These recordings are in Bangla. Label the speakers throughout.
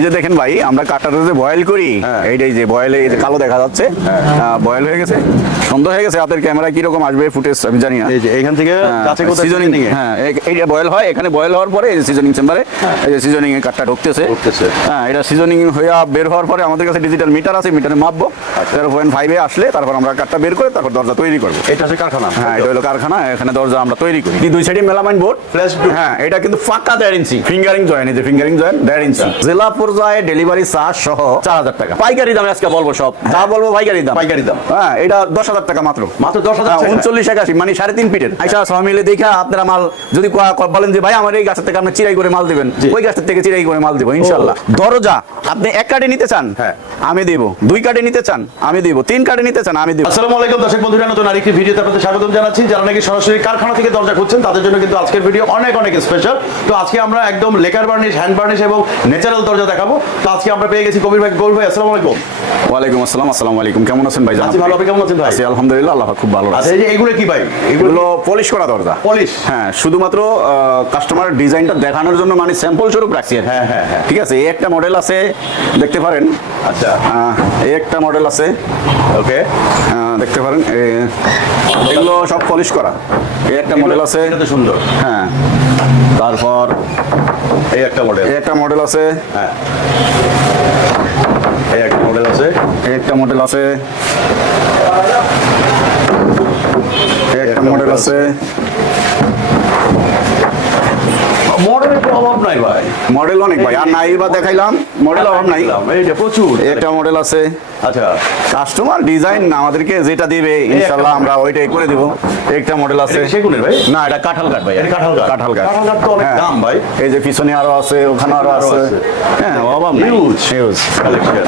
Speaker 1: এই যে দেখেন ভাই আমরা কাটার যে বয়েল করি
Speaker 2: হ্যাঁ।
Speaker 1: এইটাই যে বয়েলে এই যে কালো দেখা যাচ্ছে। বয়েল হয়ে গেছে। সুন্দর হয়ে গেছে হাতের ক্যামেরা কীরকম আসবে ফুটেজ আমি জানি না।
Speaker 2: এই যে এইখান থেকে কাছে কোথায়
Speaker 1: সিজনিং হ্যাঁ এই- এইটা বয়েল হয় এখানে বয়েল হওয়ার পরে এই যে সিজনিং চেম্বারে এই যে সিজনিং এর কাঠটা ঢুকতেছে।
Speaker 2: ঢুকতেছে।
Speaker 1: হ্যাঁ এটা সিজনিং হয়ে বের হওয়ার পরে আমাদের কাছে ডিজিটাল মিটার আছে মিটারে মাপবো। তেরো পয়েন্ট ফাইভে আসলে তারপর আমরা কাঠটা বের করে তারপর দরজা তৈরি করব।
Speaker 2: এটা হচ্ছে কারখানা।
Speaker 1: হ্যাঁ এটা হলো কারখানা এখানে দরজা আমরা তৈরি করি। দুই সাইডে মেলামাইন বোর্ড?
Speaker 2: door।
Speaker 1: হ্যাঁ এটা কিন্তু ফাঁকা দেড় ইঞ্চি ফিঙ্গারিং জয়েন এই যে ফিঙ্গারিং জয়েন দেড় ইঞ্চি জেলা পর্যায়ে ডেলিভারি চার্জ সহ চার হাজার টাকা। পাইকারি দামে আজকে বলব সব। যা বলব পাইকারি দাম।
Speaker 2: পাইকারি দাম।
Speaker 1: হ্যাঁ এটা দশ হাজার টাকা মাত্র।
Speaker 2: মাত্র 10,000 টাকা?
Speaker 1: উনচল্লিশ একাশি মানে সাড়ে তিন ফিটের আইসা সবাই মিলে দেখা আপনারা মাল যদি বলেন যে ভাই আমার এই গাছের থেকে আপনি চিরাই করে মাল দিবেন। ওই গাছের থেকে চিরাই করে মাল দিব ইনশাল্লাহ। দরজা আপনি এক নিতে চান?
Speaker 2: হ্যাঁ।
Speaker 1: আমি দিব। দুই কার্ডে নিতে চান? আমি দিব। তিন কার্ডে নিতে চান? আমি দিব।
Speaker 2: আসসালামু আলাইকুম দর্শক বন্ধুরা নতুন আরেকটি ভিডিওতে আপনাদের স্বাগতম জানাচ্ছি। যারা নাকি সরাসরি কারখানা থেকে দরজা খুঁজছেন তাদের জন্য কিন্তু আজকের ভিডিও অনেক অনেক স্পেশাল তো আজকে আমরা একদম লেকার বার্নিশ হ্যান্ড বার্নিশ এবং ন্যাচারাল দরজা দেখাবো। তো আজকে আমরা পেয়ে গেছি কবির ভাই। কবির ভাই আসসালামু আলাইকুম।
Speaker 1: ওয়ালাইকুম আসসালাম আসসালামু আলাইকুম। কেমন আছেন ভাই?
Speaker 2: আছি ভালো আপনি কেমন আছেন ভাই?
Speaker 1: আছি আলহামদুলিল্লাহ আল্লাহ খুব ভালো
Speaker 2: আচ্ছা
Speaker 1: আছে।
Speaker 2: এই যে এগুলো কি ভাই? এগুলো
Speaker 1: পলিশ করা দরজা।
Speaker 2: পলিশ
Speaker 1: হ্যাঁ শুধুমাত্র কাস্টমার ডিজাইনটা দেখানোর জন্য মানে স্যাম্পল স্বরূপ রাখছি।
Speaker 2: হ্যাঁ, হ্যাঁ, হ্যাঁ।
Speaker 1: ঠিক আছে এই একটা মডেল আছে দেখতে পারেন।
Speaker 2: আচ্ছা।
Speaker 1: এই একটা মডেল আছে।
Speaker 2: ওকে।
Speaker 1: দেখতে পারেন এগুলো সব পলিশ করা। এই একটা মডেল আছে।
Speaker 2: সুন্দর।
Speaker 1: হ্যাঁ। তারপর
Speaker 2: এই একটা মডেল
Speaker 1: এই একটা মডেল আছে।
Speaker 2: হ্যাঁ। এই একটা মডেল আছে।
Speaker 1: এই একটা মডেল আছে। এই একটা মডেল আছে।
Speaker 2: মডেলের অভাব নাই ভাই।
Speaker 1: মডেল অনেক ভাই। আর নাই বা দেখাইলাম। মডেল অভাব নাই।
Speaker 2: এই যে প্রচুর।
Speaker 1: একটা মডেল আছে।
Speaker 2: আচ্ছা
Speaker 1: কাস্টমার ডিজাইন আমাদেরকে যেটা দিবে ইনশাল্লাহ আমরা ওইটাই করে দিব একটা মডেল আছে
Speaker 2: সেগুনের ভাই?
Speaker 1: না এটা কাঁঠাল কাঠ ভাই
Speaker 2: কাঁঠাল কাঠ।
Speaker 1: কাঁঠাল কাঠ
Speaker 2: কাঁঠাল কাঠ তো অনেক
Speaker 1: হ্যাঁ।
Speaker 2: দাম ভাই।
Speaker 1: এই যে পিছনে আরও আছে ওখানে
Speaker 2: আরও
Speaker 1: আছে। হ্যাঁ অভাব নাই
Speaker 2: Huge.
Speaker 1: Huge.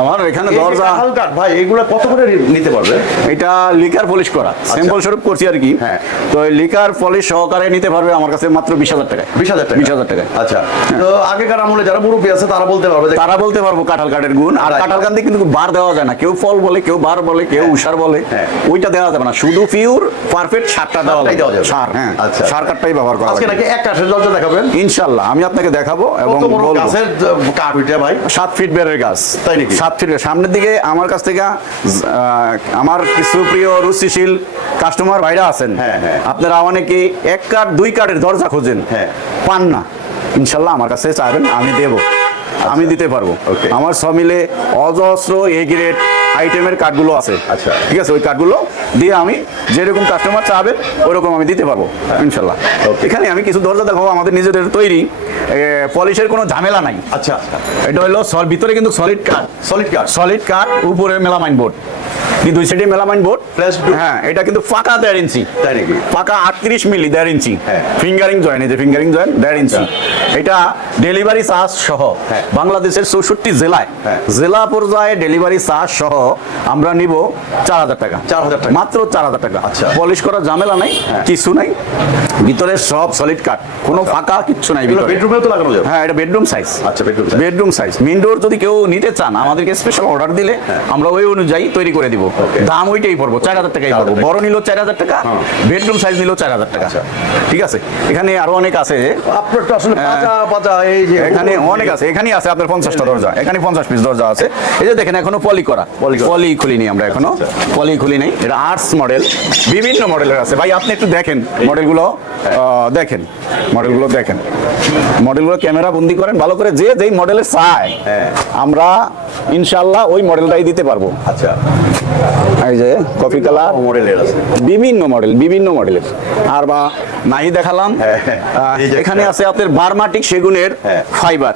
Speaker 1: আমার এখানে দরজা
Speaker 2: কাঁঠাল কাঠ ভাই এগুলো কত করে নিতে পারবে
Speaker 1: এটা লিকার পলিশ করা সিম্পল স্বরূপ করছি আর কি
Speaker 2: হ্যাঁ।
Speaker 1: তো লিকার পলিশ সহকারে নিতে পারবে আমার কাছে মাত্র বিশ হাজার টাকায়
Speaker 2: বিশ হাজার টাকা
Speaker 1: বিশ হাজার টাকায়
Speaker 2: আচ্ছা তো আগেকার আমলে যারা মুরব্বী আছে তারা বলতে পারবে
Speaker 1: তারা বলতে পারব কাঁঠাল কাঠের গুণ আর. কাঁঠাল কাঠ কিন্তু বার দেওয়া যায় না কেউ ফল বলে কেউ বার বলে কেউ উষার বলে
Speaker 2: হ্যাঁ।
Speaker 1: ওইটা দেওয়া যাবে না। শুধু পিওর পারফেক্ট সারটা দেওয়া
Speaker 2: দেওয়া
Speaker 1: যাবে। সার হ্যাঁ।
Speaker 2: আচ্ছা।
Speaker 1: সার কাঠটাই ব্যবহার করা
Speaker 2: আজকে নাকি এক কাঠের দরজা দেখাবেন?
Speaker 1: ইনশাল্লাহ আমি আপনাকে দেখাবো এবং
Speaker 2: গাছের কাঠ ওইটা ভাই?
Speaker 1: সাত ফিট বেড়ের গাছ।
Speaker 2: তাই নাকি?
Speaker 1: সাত ফিট সামনের দিকে আমার কাছ থেকে আমার কিছু প্রিয় রুচিশীল কাস্টমার ভাইরা আছেন।
Speaker 2: হ্যাঁ, হ্যাঁ।
Speaker 1: আপনারা অনেকে এক কাঠ দুই কাঠের দরজা খোঁজেন।
Speaker 2: হ্যাঁ।
Speaker 1: পান না। ইনশাল্লাহ আমার কাছে চাইবেন আমি দেব। আমি দিতে পারব।
Speaker 2: আমার
Speaker 1: আমার মিলে অজস্র এ গ্রেড আইটেমের কার্ডগুলো আছে।
Speaker 2: আচ্ছা।
Speaker 1: ঠিক আছে? ওই কার্ডগুলো দিয়ে আমি যেরকম কাস্টমার চাবে ওরকম আমি দিতে পারব ইনশাল্লাহ।
Speaker 2: Okay.
Speaker 1: এখানে আমি কিছু দরজা দেখাবো আমাদের নিজেদের তৈরি। পলিশের কোনো ঝামেলা নাই।
Speaker 2: আচ্ছা
Speaker 1: এটা হলো সল- ভিতরে কিন্তু সলিড কাঠ
Speaker 2: সলিড কাঠ
Speaker 1: সলিড কাঠ উপরে মেলামাইন বোর্ড কি দুই সাইডে মেলামাইন বোর্ড। হ্যাঁ এটা কিন্তু ফাঁকা দেড় ইঞ্চি।
Speaker 2: তাই নাকি
Speaker 1: ফাঁকা আটত্রিশ মিলি দেড় ইঞ্চি।
Speaker 2: হ্যাঁ।
Speaker 1: ফিঙ্গারিং জয়েন এই যে ফিঙ্গারিং জয়েন দেড় ইঞ্চি। এটা ডেলিভারি চার্জ সহ
Speaker 2: হ্যাঁ।
Speaker 1: বাংলাদেশের চৌষট্টি জেলায়
Speaker 2: হ্যাঁ।
Speaker 1: জেলা পর্যায়ে ডেলিভারি চার্জ সহ আমরা নিব চার হাজার টাকা।
Speaker 2: 4,000 টাকা।
Speaker 1: মাত্র চার হাজার টাকা।
Speaker 2: আচ্ছা।
Speaker 1: পলিশ করার ঝামেলা নাই কিছু নাই। ভিতরে সব সলিড কাঠ কোনো ফাঁকা কিচ্ছু নাই
Speaker 2: বেডরুমেও তো লাগানো যাবে?
Speaker 1: হ্যাঁ এটা বেডরুম সাইজ
Speaker 2: আচ্ছা bedroom
Speaker 1: bedroom size main door যদি কেউ নিতে চান আমাদেরকে স্পেশাল অর্ডার দিলে আমরা ওই অনুযায়ী তৈরি করে দিব. দাম ওইটাই পড়ব চার হাজার টাকাই
Speaker 2: 4,000
Speaker 1: পড়ব। বড় নিল চার হাজার টাকা বেডরুম সাইজ নিল চার হাজার টাকা।
Speaker 2: আচ্ছা।
Speaker 1: ঠিক আছে? এখানে আরও অনেক আছে।
Speaker 2: আপনার তো আসলে
Speaker 1: হ্যাঁ।
Speaker 2: এই যে
Speaker 1: এখানে অনেক আছে। এখানে আছে আপনার পঞ্চাশটা দরজা। এখানে পঞ্চাশ পিস দরজা আছে। এই যে দেখেন এখনও পলি করা। পলি খুলিনি আমরা
Speaker 2: এখনও।
Speaker 1: পলি খুলি নাই এটা আর্টস মডেল বিভিন্ন মডেলের আছে। ভাই আপনি একটু দেখেন মডেলগুলো দেখেন। মডেলগুলো দেখেন। মডেলগুলো ক্যামেরা বন্দি করেন ভালো করে যে যেই মডেলের চাই
Speaker 2: হ্যাঁ।
Speaker 1: আমরা ইনশাল্লাহ ওই মডেলটাই দিতে পারব।
Speaker 2: আচ্ছা।
Speaker 1: এই যে কফি কালার।
Speaker 2: মডেলের আছে।
Speaker 1: বিভিন্ন মডেল বিভিন্ন মডেলের আর বা নাই দেখালাম।
Speaker 2: হ্যাঁ, হ্যাঁ।
Speaker 1: এখানে আছে আপনার বার্মাটিক সেগুনের
Speaker 2: হ্যাঁ।
Speaker 1: ফাইবার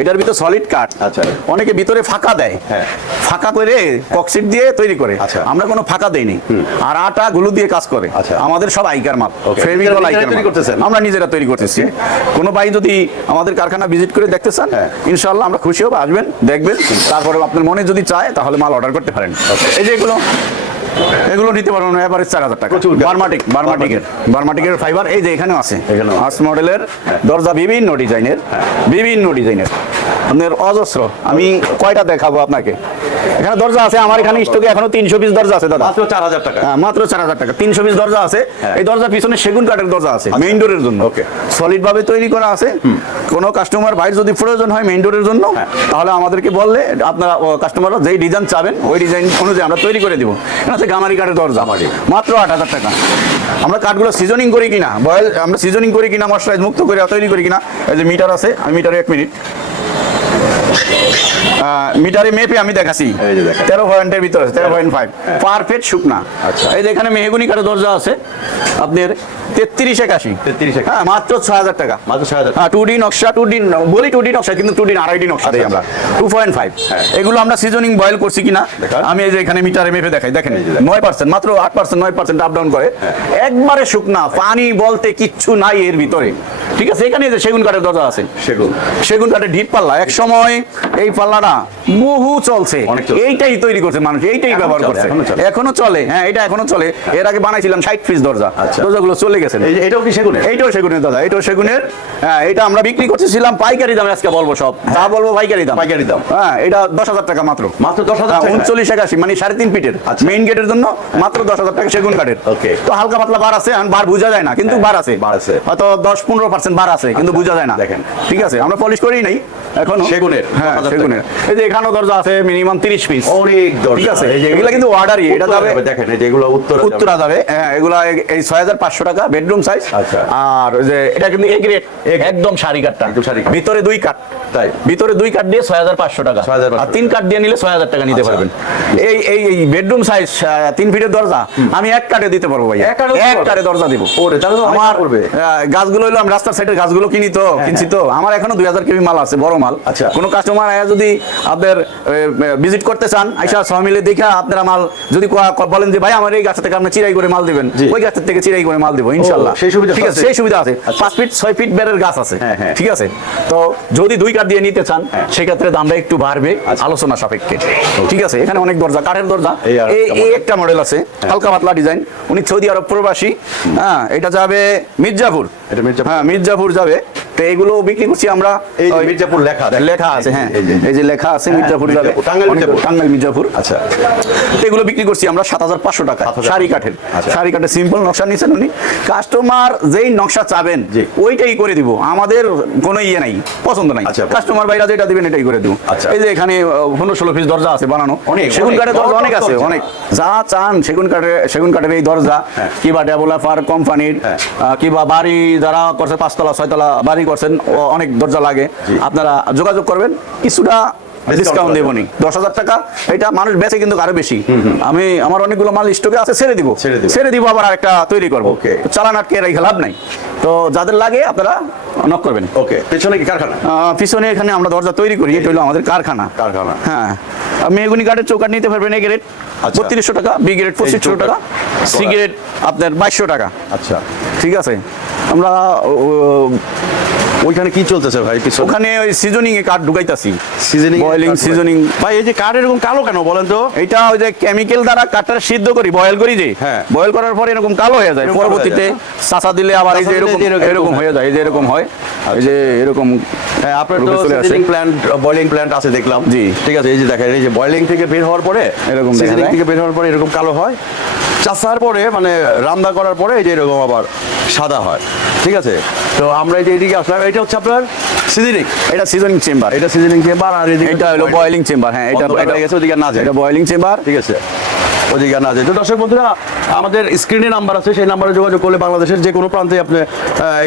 Speaker 1: এটার ভিতর সলিড কাঠ
Speaker 2: আচ্ছা।
Speaker 1: অনেকে ভিতরে ফাঁকা দেয়
Speaker 2: হ্যাঁ।
Speaker 1: ফাঁকা করে কক্সিট দিয়ে তৈরি করে
Speaker 2: আচ্ছা।
Speaker 1: আমরা কোনো ফাঁকা দেইনি আর আটা গুলো দিয়ে কাজ করে
Speaker 2: আচ্ছা।
Speaker 1: আমাদের সব আইকার মাল. ফেভিকল আইকার
Speaker 2: তৈরি
Speaker 1: মাল।
Speaker 2: করতেছেন?
Speaker 1: আমরা নিজেরা তৈরি করতেছি কোনো ভাই যদি আমাদের কারখানা ভিজিট করে দেখতে চান
Speaker 2: হ্যাঁ।
Speaker 1: ইনশাআল্লাহ আমরা খুশি হব আসবেন দেখবেন তারপরে আপনার মনে যদি চায় তাহলে মাল অর্ডার করতে পারেন এই যে এগুলো এগুলো নিতে না এভারেজ চার হাজার টাকা। বার্মাটিক বার্মাটিকের বার্মাটিকের ফাইবার এই যে এখানে আছে।
Speaker 2: এখানে।
Speaker 1: আর্টস মডেলের দরজা বিভিন্ন ডিজাইনের বিভিন্ন ডিজাইনের আপনার অজস্র আমি কয়টা দেখাবো আপনাকে? এখানে দরজা আছে আমার এখানে স্টকে এখনও তিনশো পিস দরজা আছে দাদা।
Speaker 2: মাত্র চার হাজার টাকা।
Speaker 1: হ্যাঁ, মাত্র চার হাজার টাকা। তিনশো পিস দরজা আছে এই দরজার পিছনে সেগুন কাঠের দরজা আছে মেইন ডোরের জন্য।
Speaker 2: Okay.
Speaker 1: সলিড ভাবে তৈরি করা আছে। কোনো কাস্টমার যদি প্রয়োজন হয় মেইন ডোরের জন্য তাহলে আমাদেরকে বললে আপনারা কাস্টমাররা যেই ডিজাইন চাবেন ওই ডিজাইন অনুযায়ী আমরা তৈরি করে দিব। এটা হচ্ছে গামারি কাঠের দরজা মাত্র আট হাজার টাকা। আমরা কাঠগুলো সিজনিং করি কিনা? বয়েল আমরা সিজনিং করি কিনা মশলাইজ মুক্ত করে তৈরি করি কিনা? এই যে মিটার আছে আমি মিটারে এক মিনিট মিটারে মেপে আমি দেখাছি। তেরো পয়েন্টের ভিতরে আছে তেরো পয়েন্ট ফাইভ পারফেক্ট শুকনা।
Speaker 2: আচ্ছা।
Speaker 1: এই যে এখানে মেহগুনি কাঠের দরজা আছে আপনার তেত্রিশ একাশি।
Speaker 2: 33
Speaker 1: হ্যাঁ মাত্র ছয় হাজার টাকা।
Speaker 2: মাত্র ছয় হাজার।
Speaker 1: হ্যাঁ টু ডি নকশা টু ডি বলি টু ডি নকশা কিন্তু টু ডি আড়াই ডি নকশা দেই
Speaker 2: আচ্ছা,
Speaker 1: আমরা টু পয়েন্ট ফাইভ এগুলো আমরা সিজনিং বয়েল করছি কিনা। আমি এই যে এখানে মিটারে মেপে দেখাই। দেখেন। নয় পার্সেন্ট মাত্র আট পার্সেন্ট নয় পার্সেন্ট আপ ডাউন করে। একবারে শুকনা পানি বলতে কিচ্ছু নাই এর ভিতরে। ঠিক আছে? এখানে যে সেগুন কাঠের দরজা আছে।
Speaker 2: সেগুন।
Speaker 1: সেগুন কাঠের ঢিপ পাল্লা। এক সময় এই পাল্লাটা বহু চলছে। এইটাই তৈরি করছে মানুষ এইটাই ব্যবহার করছে।
Speaker 2: এখনও চলে।
Speaker 1: হ্যাঁ এটা এখনও চলে। এর আগে বানাইছিলাম ষাট পিস দরজা।
Speaker 2: আচ্ছা।
Speaker 1: দরজাগুলো চলে গেছে।
Speaker 2: এটাও কি সেগুনের?
Speaker 1: এইটাও সেগুনের দাদা এটাও সেগুনের। হ্যাঁ এটা আমরা বিক্রি করতেছিলাম পাইকারি দামে আজকে বলব সব। যা বলব পাইকারি দাম।
Speaker 2: পাইকারি দাম।
Speaker 1: হ্যাঁ এটা দশ হাজার টাকা মাত্র।
Speaker 2: মাত্র দশ হাজার
Speaker 1: হ্যাঁ, উনচল্লিশ একাশি মানে সাড়ে তিন ফিটের।
Speaker 2: আচ্ছা।
Speaker 1: মেইন গেটের জন্য মাত্র দশ হাজার টাকা সেগুন কাঠের. তো হালকা পাতলা বার আছে বার বোঝা যায় না কিন্তু বার আছে।
Speaker 2: বার আছে।
Speaker 1: হয়তো দশ পনেরো পার্সেন্ট বার আছে কিন্তু বোঝা যায় না।
Speaker 2: দেখেন।
Speaker 1: ঠিক আছে আমরা পলিশ করি নাই এখন।
Speaker 2: সেগুনের,
Speaker 1: হ্যাঁ সেগুনের এই যে এখানেও দরজা আছে মিনিমাম তিরিশ পিস
Speaker 2: অনেক দরজা।
Speaker 1: ঠিক আছে?
Speaker 2: এই
Speaker 1: কিন্তু অর্ডারই এটা যাবে।
Speaker 2: যাবে, দেখেন এই যে উত্তর
Speaker 1: উত্তরা যাবে। হ্যাঁ, এগুলা এই ছয় হাজার পাঁচশো টাকা বেডরুম সাইজ। আর যে এটা কিন্তু এ গ্রেড একদম সারি কাঠটা
Speaker 2: একদম সারি
Speaker 1: ভিতরে দুই কাঠ
Speaker 2: তাই?
Speaker 1: ভিতরে দুই কাঠ দিয়ে ছয় হাজার পাঁচশো টাকা। আর তিন কাঠ দিয়ে নিলে ছয় হাজার টাকা নিতে
Speaker 2: আচ্ছা।
Speaker 1: পারবেন। এই এই এই বেডরুম সাইজ তিন ফিটের দরজা আমি এক কাঠে দিতে পারব ভাই
Speaker 2: এক কাঠে
Speaker 1: দরজা দিব।
Speaker 2: ওরে, তাহলে
Speaker 1: আমার গাছগুলো হলো আমি রাস্তার সাইডের গাছগুলো কিনি তো কিনছি তো। আমার এখনও দুই হাজার কেবি মাল আছে বড় মাল।
Speaker 2: আচ্ছা।
Speaker 1: কোনো কাস্টমার আয়া যদি আপনার ভিজিট করতে চান আইসা সবাই মিলে দেখা আপনারা মাল যদি বলেন যে ভাই আমার এই গাছ থেকে আপনি চিরাই করে মাল দিবেন। ওই গাছের থেকে চিরাই করে মাল দিব ইনশাল্লাহ।
Speaker 2: সেই সুবিধা
Speaker 1: ঠিক আছে? সেই সুবিধা আছে।
Speaker 2: আচ্ছা।
Speaker 1: পাঁচ ফিট ছয় ফিট বেড়ের গাছ আছে।
Speaker 2: হ্যাঁ, হ্যাঁ।
Speaker 1: ঠিক আছে? তো যদি দুই কাঠ দিয়ে নিতে চান সেক্ষেত্রে দামটা একটু বাড়বে আলোচনা সাপেক্ষে। ঠিক আছে? এখানে অনেক দরজা কাঠের দরজা।
Speaker 2: আচ্ছা। এই একটা
Speaker 1: এই একটা মডেল আছে হালকা পাতলা ডিজাইন উনি সৌদি আরব প্রবাসী। হ্যাঁ এটা যাবে মির্জাপুর।
Speaker 2: এটা মির্জাপুর।
Speaker 1: হ্যাঁ মির্জাপুর যাবে। তো এগুলো বিক্রি করছি আমরা
Speaker 2: এই যে মির্জাপুর লেখা
Speaker 1: লেখা আছে হ্যাঁ।
Speaker 2: এই যে-
Speaker 1: লেখা আছে মির্জাপুর
Speaker 2: টাঙ্গাইল মির্জাপুর। আচ্ছা।
Speaker 1: এগুলো বিক্রি করছি আমরা সাত হাজার পাঁচশো টাকা শাড়ি কাঠের।
Speaker 2: আচ্ছা।
Speaker 1: শাড়ি কাঠের সিম্পল নকশা নিচ্ছেন উনি। কাস্টমার যেই নকশা চাবেন ওইটাই করে দিব। আমাদের কোনো ইয়ে নাই পছন্দ নাই।
Speaker 2: আচ্ছা।
Speaker 1: কাস্টমার ভাইরা যেটা দিবেন এটাই করে দিব।
Speaker 2: আচ্ছা।
Speaker 1: এই যে এখানে পনেরো ষোলো পিস দরজা আছে বানানো।
Speaker 2: অনেক,
Speaker 1: সেগুন কাঠের দরজা অনেক আছে অনেক। যা চান সেগুন কাঠের সেগুন কাঠের এই দরজা।
Speaker 2: হ্যাঁ।
Speaker 1: কিবা ডেভেলপার কোম্পানির
Speaker 2: হ্যাঁ।
Speaker 1: কিবা বাড়ি যারা করছে পাঁচতলা ছয়তলা বাড়ি করছেন অনেক দরজা লাগে। আপনারা যোগাযোগ করবেন কিছুটা ডিসকাউন্ট। দেবো নি দশ হাজার টাকা এটা মানুষ বেচে কিন্তু আরও বেশি। আমি আমার অনেকগুলো মাল স্টকে আছে ছেড়ে দিব।
Speaker 2: ছেড়ে
Speaker 1: দিব। আবার আরেকটা তৈরি করব. চালান আটকে রেখে লাভ নাই। তো যাদের লাগে আপনারা নক করবেন।
Speaker 2: ওকে পেছনে কি কারখানা?
Speaker 1: পিছনে এখানে আমরা দরজা তৈরি করি এটা হলো আমাদের কারখানা।
Speaker 2: কারখানা।
Speaker 1: হ্যাঁ। মেগুনি কাঠের চৌকাট নিতে পারবেন এ গ্রেড
Speaker 2: আচ্ছা।
Speaker 1: বত্রিশশো টাকা বি গ্রেড পঁচিশশো টাকা সি গ্রেড আপনার বাইশশো টাকা।
Speaker 2: আচ্ছা।
Speaker 1: ঠিক আছে? আমরা
Speaker 2: ওইখানে কি চলতেছে ভাই পিছনে?
Speaker 1: ওখানে ওই সিজনিং এ কাঠ ঢুকাইতাছি।
Speaker 2: সিজনিং
Speaker 1: বয়েলিং সিজনিং
Speaker 2: ভাই এই যে কাঠ এরকম কালো কেন বলেন তো?
Speaker 1: এটা ওই যে কেমিক্যাল দ্বারা কাঠটা সিদ্ধ করি বয়েল করি যে।
Speaker 2: হ্যাঁ।
Speaker 1: বয়েল করার পরে এরকম কালো হয়ে যায়।
Speaker 2: হয়ে
Speaker 1: পরবর্তীতে চাষা দিলে আবার এই যে এরকম
Speaker 2: এরকম হয়ে।
Speaker 1: যায় এই যে এরকম হয়। এই যে এরকম
Speaker 2: হ্যাঁ আপনার তো। সিজনিং প্ল্যান্ট বয়লিং প্ল্যান্ট আছে দেখলাম।
Speaker 1: জি।
Speaker 2: ঠিক আছে এই যে দেখেন এই যে বয়লিং থেকে বের হওয়ার পরে
Speaker 1: এরকম
Speaker 2: সিজনিং থেকে বের হওয়ার পরে এরকম কালো হয়। চাষার পরে মানে রান্না করার পরে এই যে এরকম আবার সাদা হয়। ঠিক আছে? তো আমরা এই যে এদিকে আসলাম এটা হচ্ছে আপনার সিজনিং।
Speaker 1: এটা সিজনিং চেম্বার
Speaker 2: এটা সিজনিং চেম্বার আর এদিকে
Speaker 1: এটা হলো বয়েলিং চেম্বার হ্যাঁ এটা
Speaker 2: এটা গেছে, ওদিকে না যায়।
Speaker 1: এটা বয়েলিং চেম্বার
Speaker 2: ঠিক আছে? ওদিকে না যায়। তো দর্শক বন্ধুরা আমাদের স্ক্রিনে নাম্বার আছে সেই নাম্বারে যোগাযোগ করলে বাংলাদেশের যে কোনো প্রান্তে আপনি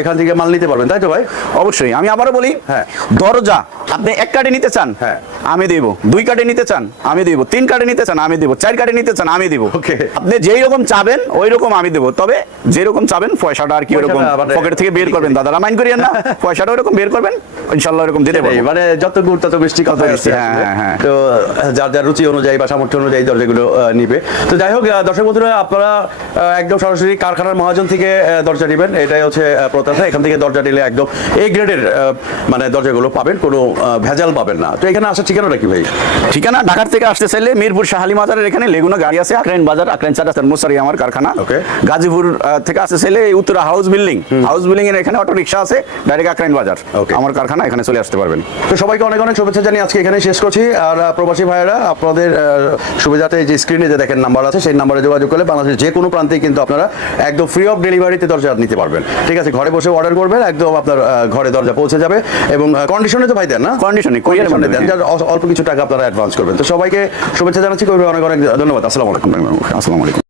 Speaker 2: এখান থেকে মাল নিতে পারবেন তাই তো ভাই?
Speaker 1: অবশ্যই। আমি আবারও বলি
Speaker 2: হ্যাঁ।
Speaker 1: দরজা আপনি এক কার্ডে নিতে চান
Speaker 2: হ্যাঁ।
Speaker 1: আমি দেব। দুই কার্ডে নিতে চান আমি দেব। তিন কার্ডে নিতে চান আমি দেব। চার কার্ডে নিতে চান আমি দেব।
Speaker 2: Okay.
Speaker 1: আপনি যেই রকম চাবেন ওই রকম আমি দেব। তবে যেরকম চাবেন পয়সাটা আর কি ওরকম পকেট থেকে বের করবেন। দাদারা মাইন্ড করিয়েন না পয়সাটা ওরকম বের করবেন ইনশাল্লাহ ওরকম দিতে পারব।
Speaker 2: মানে যত গুড় তত মিষ্টি কথা
Speaker 1: হ্যাঁ, হ্যাঁ, হ্যাঁ।
Speaker 2: তো যার যার রুচি অনুযায়ী বা সামর্থ্য অনুযায়ী দরজাগুলো নিবে। তো যাই হোক দর্শক বন্ধুরা আপনারা একদম সরাসরি কারখানার মহাজন থেকে দরজা নেবেন। এটাই হচ্ছে প্রত্যাশা। এখান থেকে দরজা নিলে একদম এই গ্রেডের মানে দরজাগুলো পাবেন। কোনো ভেজাল পাবেন না। তো এখানে আসার ঠিকানাটা কি ভাই?
Speaker 1: ঠিকানা ঢাকার থেকে আসতে চাইলে মিরপুর শাহালি বাজারের এখানে লেগুনা গাড়ি আছে আকরাইন বাজার আকরাইন চার রাস্তার মোসারি আমার কারখানা।
Speaker 2: Okay.
Speaker 1: গাজীপুর থেকে আসতে চাইলে Uttara house building. House building এর এখানে অটো রিক্সা আছে ডাইরেক্ট আকরাইন বাজার. আমার কারখানা এখানে চলে আসতে পারবেন।
Speaker 2: তো সবাইকে অনেক অনেক শুভেচ্ছা জানিয়ে আজকে এখানে শেষ করছি। আর প্রবাসী ভাইয়েরা আপনাদের সুবিধাতে যে স্ক্রিনে যে দেখেন নাম্বার আছে সেই নাম্বারে যোগাযোগ করলে বাংলাদেশের যে কোনো প্রান্তেই কিন্তু আপনারা একদম ফ্রি অফ ডেলিভারিতে দরজা নিতে পারবেন। ঠিক আছে ঘরে বসে অর্ডার করবেন একদম আপনার ঘরে দরজা পৌঁছে যাবে এবং কন্ডিশনে তো ভাই দেন না? কন্ডিশনে
Speaker 1: মাধ্যমে।
Speaker 2: দেন যার অল্প কিছু টাকা আপনারা অ্যাডভান্স করবেন। তো সবাইকে শুভেচ্ছা জানাচ্ছি অনেক অনেক ধন্যবাদ। আসসালামু আলাইকুম।
Speaker 1: আসসালামু আলাইকুম।